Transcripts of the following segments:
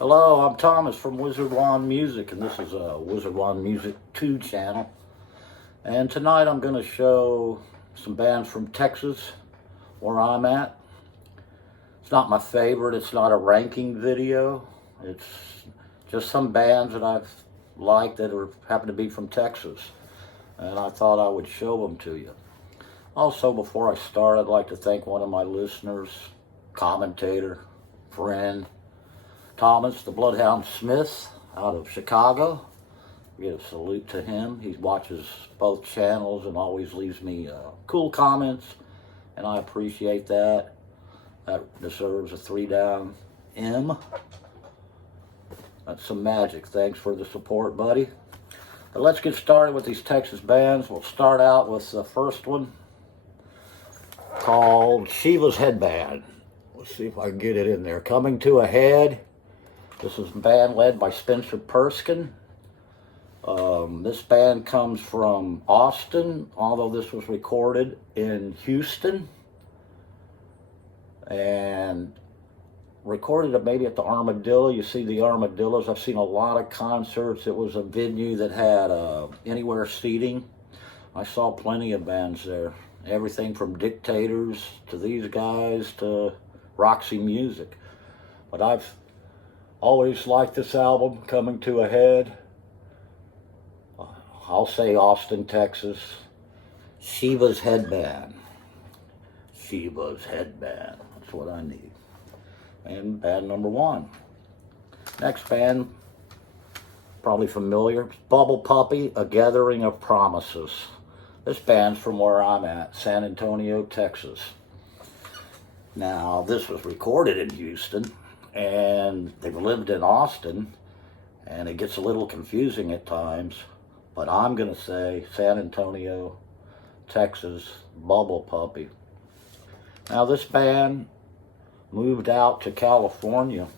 Hello, I'm Thomas from Wizard Wand Music, and this is a Wizard Wand Music 2 channel. And tonight I'm going to show some bands from Texas, where I'm at. It's not my favorite, it's not a ranking video. It's just some bands that I've liked that happen to be from Texas. And I thought I would show them to you. Also, before I start, I'd like to thank one of my listeners, commentator, friend, Thomas, the Bloodhound Smith, out of Chicago. Give a salute to him. He watches both channels and always leaves me cool comments, and I appreciate that. That deserves a 3 down M. That's some magic. Thanks for the support, buddy. But let's get started with these Texas bands. We'll start out with the first one called Shiva's Headband. Let's see if I can get it in there. Coming to a Head. This is a band led by Spencer Perskin. This band comes from Austin, although this was recorded in Houston. And recorded maybe at the Armadillo. You see the Armadillos. I've seen a lot of concerts. It was a venue that had anywhere seating. I saw plenty of bands there. Everything from Dictators to these guys to Roxy Music. But I've always liked this album, Coming to a Head. I'll say Austin, Texas. Shiva's Headband. Shiva's Headband. That's what I need. And band number 1. Next band, probably familiar, Bubble Puppy, A Gathering of Promises. This band's from where I'm at, San Antonio, Texas. Now, this was recorded in Houston, and they've lived in Austin, and it gets a little confusing at times, but I'm going to say San Antonio, Texas, Bubble Puppy. Now, this band moved out to California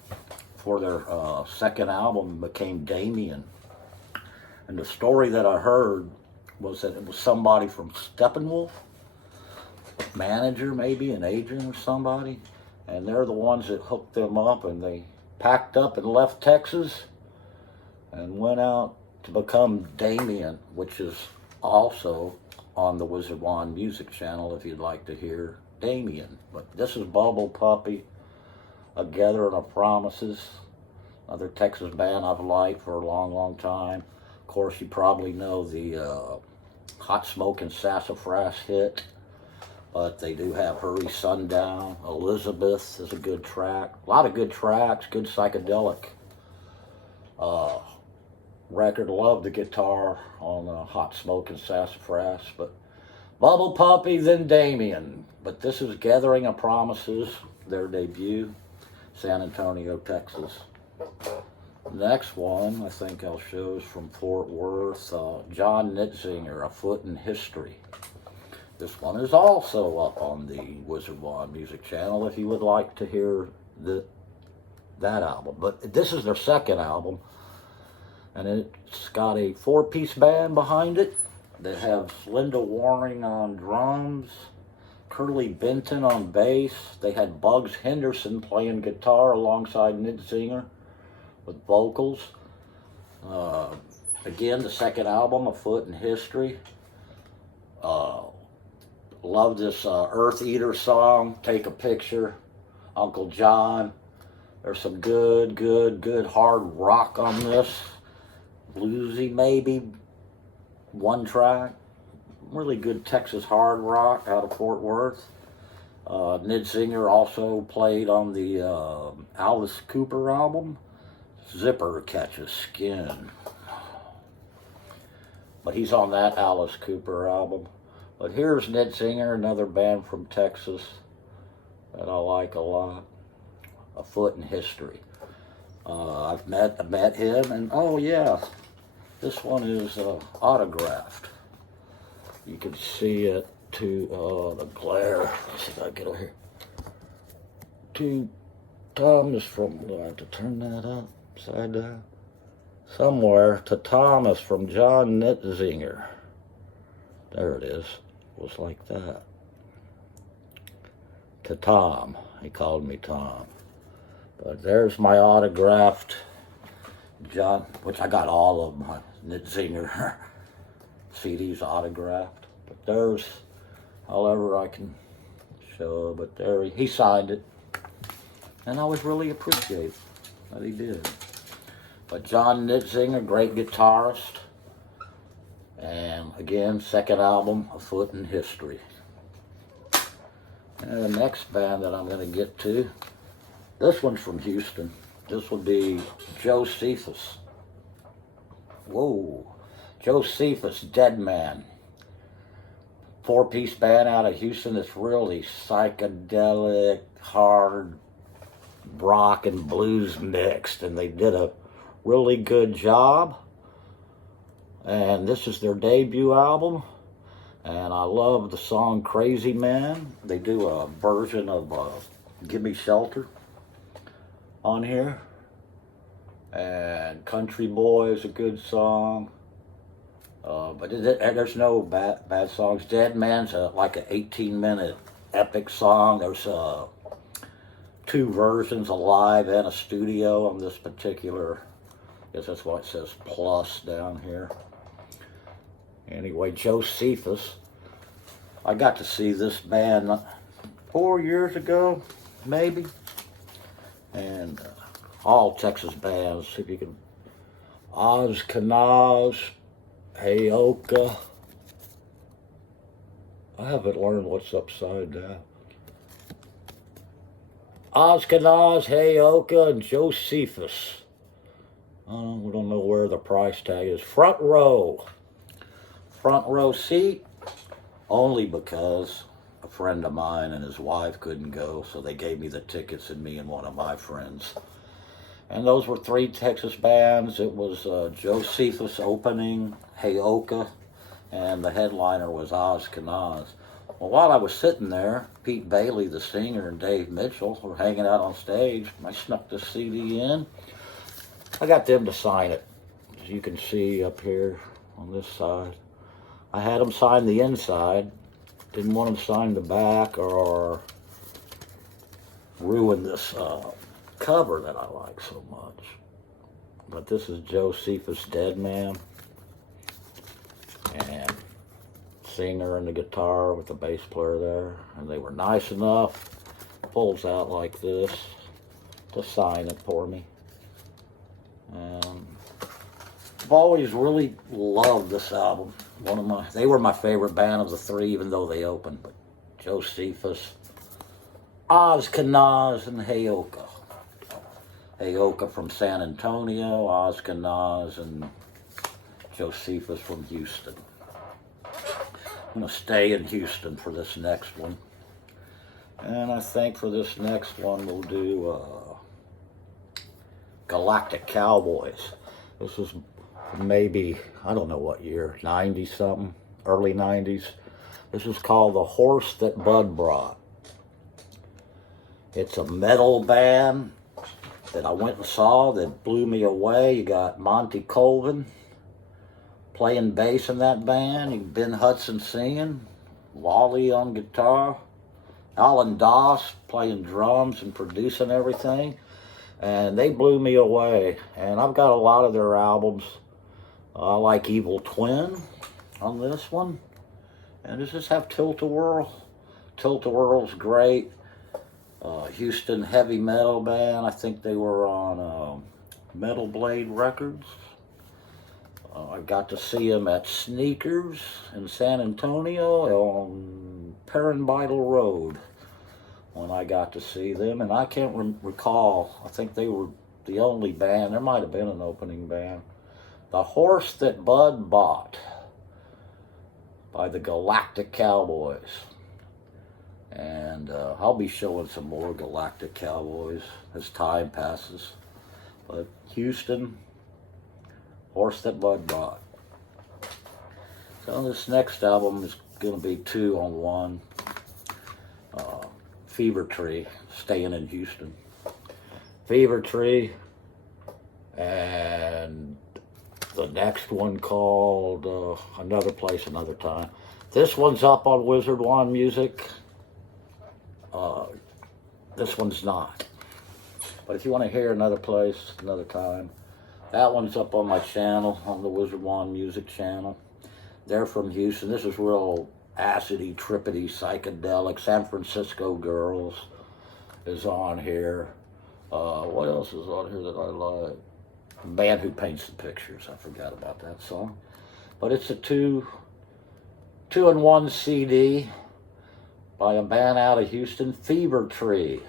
for their second album, became Deadman. And the story that I heard was that it was somebody from Steppenwolf, manager maybe, an agent or somebody, and they're the ones that hooked them up, and they packed up and left Texas and went out to become Deadman, which is also on the Wizard Wand Music channel if you'd like to hear Deadman. But this is Bubble Puppy, A Gathering of Promises, another Texas band I've liked for a long, long time. Of course, you probably know the Hot Smokin' Sassafras hit, but they do have Hurry Sundown. Elizabeth is a good track. A lot of good tracks, good psychedelic record. Love the guitar on Hot Smokin' Sassafras. But Bubble Puppy, then Deadman. But this is Gathering of Promises, their debut, San Antonio, Texas. Next one I think I'll show is from Fort Worth, John Nitzinger, A Foot in History. This one is also up on the Wizard Wand Music channel if you would like to hear that album. But this is their second album, and it's got a 4-piece band behind it. They have Linda Waring on drums, Curly Benton on bass. They had Bugs Henderson playing guitar alongside Nitzinger with vocals. Again, the second album, A Foot in History. Love this Earth Eater song, Take a Picture, Uncle John. There's some good hard rock on this. Bluesy maybe, one track. Really good Texas hard rock out of Fort Worth. Nitzinger also played on the Alice Cooper album, Zipper Catches Skin. But he's on that Alice Cooper album. But here's Nitzinger, another band from Texas that I like a lot. A Foot in History. I've met him, and oh yeah, this one is autographed. You can see it to the glare. Let's see if I can get over here. To Thomas from, do I have to turn that up upside down? Somewhere to Thomas from John Nitzinger. There it is. It was like that. To Tom. He called me Tom. But there's my autographed John, which I got all of my Nitzinger CDs autographed. But there's, however I can show, but there he signed it. And I was really appreciative that he did. But John Nitzinger, great guitarist. And again, second album, A Foot in History. And the next band that I'm going to get to, this one's from Houston. This will be Josefus. Whoa. Josefus, Deadman. Four-piece band out of Houston that's really psychedelic, hard rock and blues mixed. And they did a really good job. And this is their debut album. And I love the song Crazy Man. They do a version of Give Me Shelter on here. And Country Boy is a good song. But there's no bad songs. Deadman's like an 18-minute epic song. There's two versions, a live and a studio on this particular. I guess that's why it says plus down here. Anyway, Josefus. I got to see this band 4 years ago, maybe. And all Texas bands, if you can. Oz Kanaz, Heyoka. I haven't learned what's upside down. Oz Kanaz, Heyoka, and Josefus. We don't know where the price tag is. Front row seat, only because a friend of mine and his wife couldn't go, so they gave me the tickets, and me and one of my friends. And those were three Texas bands. It was Josefus opening, Heyoka, and the headliner was Oz Kanaz. Well, while I was sitting there, Pete Bailey, the singer, and Dave Mitchell were hanging out on stage. I snuck the CD in. I got them to sign it, as you can see up here on this side. I had them sign the inside. Didn't want them to sign the back or ruin this cover that I like so much. But this is Josefus, Deadman. And singer and the guitar with the bass player there. And they were nice enough, pulls out like this, to sign it for me. I've always really loved this album. They were my favorite band of the three, even though they opened. But Josefus, Oz Kanaz, and Heyoka. Heyoka from San Antonio, Oz Kanaz, and Josefus from Houston. I'm going to stay in Houston for this next one. And I think for this next one we'll do Galactic Cowboys. This is maybe, I don't know what year, 90-something, early 90s. This is called The Horse That Bud Brought. It's a metal band that I went and saw that blew me away. You got Monty Colvin playing bass in that band. Ben Hudson singing. Wally on guitar. Alan Doss playing drums and producing everything. And they blew me away. And I've got a lot of their albums. I like Evil Twin on this one. And does this have Tilt-A-Whirl? Tilt-A-Whirl's great. Houston heavy metal band. I think they were on Metal Blade Records. I got to see them at Sneakers in San Antonio on Perrinbitle Road when I got to see them. And I can't recall. I think they were the only band. There might have been an opening band. The Horse That Bud Bought by the Galactic Cowboys. And I'll be showing some more Galactic Cowboys as time passes. But Houston, Horse That Bud Bought. So this next album is going to be 2 on 1. Fever Tree, staying in Houston. Fever Tree, and the next one called Another Place, Another Time. This one's up on Wizard One Music. This one's not. But if you want to hear another place, another time, that one's up on my channel, on the Wizard Wand Music channel. They're from Houston. This is real acidy, trippity, psychedelic. San Francisco Girls is on here. What else is on here that I like? Band Who Paints the Pictures. I forgot about that song. But it's a two-in-one CD by a band out of Houston, Fever Tree.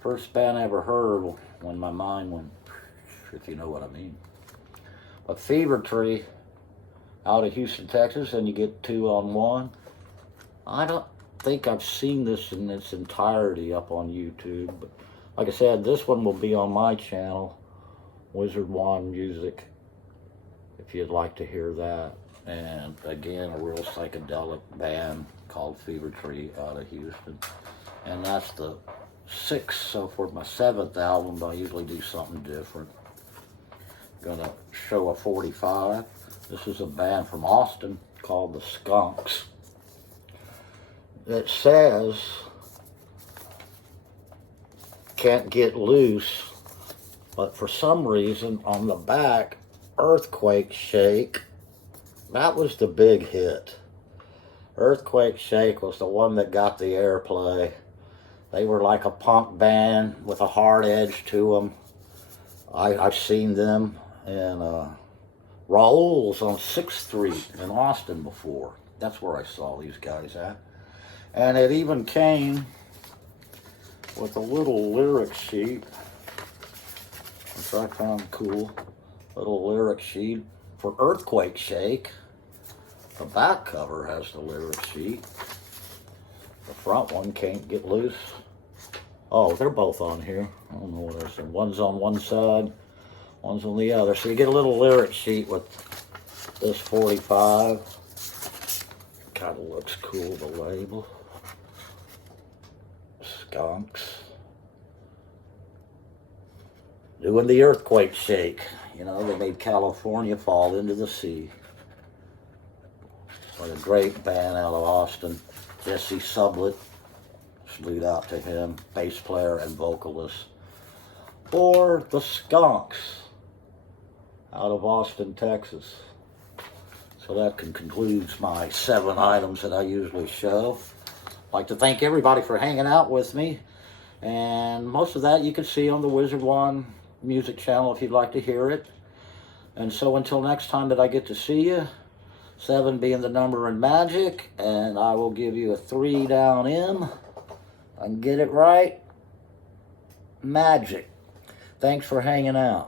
First band I ever heard when my mind went, if you know what I mean. But Fever Tree out of Houston, Texas, and you get 2-on-1. I don't think I've seen this in its entirety up on YouTube, but like I said, this one will be on my channel, Wizard Wand Music, if you'd like to hear that. And again, a real psychedelic band called Fever Tree out of Houston. And that's the 6th, so for my 7th album, I usually do something different. Gonna show a 45. This is a band from Austin called the Skunks. It says, can't get loose, but for some reason on the back, Earthquake Shake, that was the big hit. Earthquake Shake was the one that got the airplay. They were like a punk band with a hard edge to them. I've seen them in Raoul's on 6th Street in Austin before. That's where I saw these guys at. And it even came with a little lyric sheet, which I found cool. Little lyric sheet for Earthquake Shake. The back cover has the lyric sheet. The front one, Can't Get Loose. Oh, they're both on here. I don't know what else. One's on one side, one's on the other. So you get a little lyric sheet with this 45. Kind of looks cool, the label. Skunks. Doing the Earthquake Shake. You know, they made California fall into the sea. What a great band out of Austin. Jesse Sublett, salute out to him, bass player and vocalist. Or the Skunks out of Austin, Texas. So that concludes my 7 items that I usually show. I'd like to thank everybody for hanging out with me. And most of that you can see on the Wizard Wand Music channel if you'd like to hear it. And so until next time that I get to see you, 7 being the number in magic, and I will give you a 3 down M. I can get it right. Magic. Thanks for hanging out.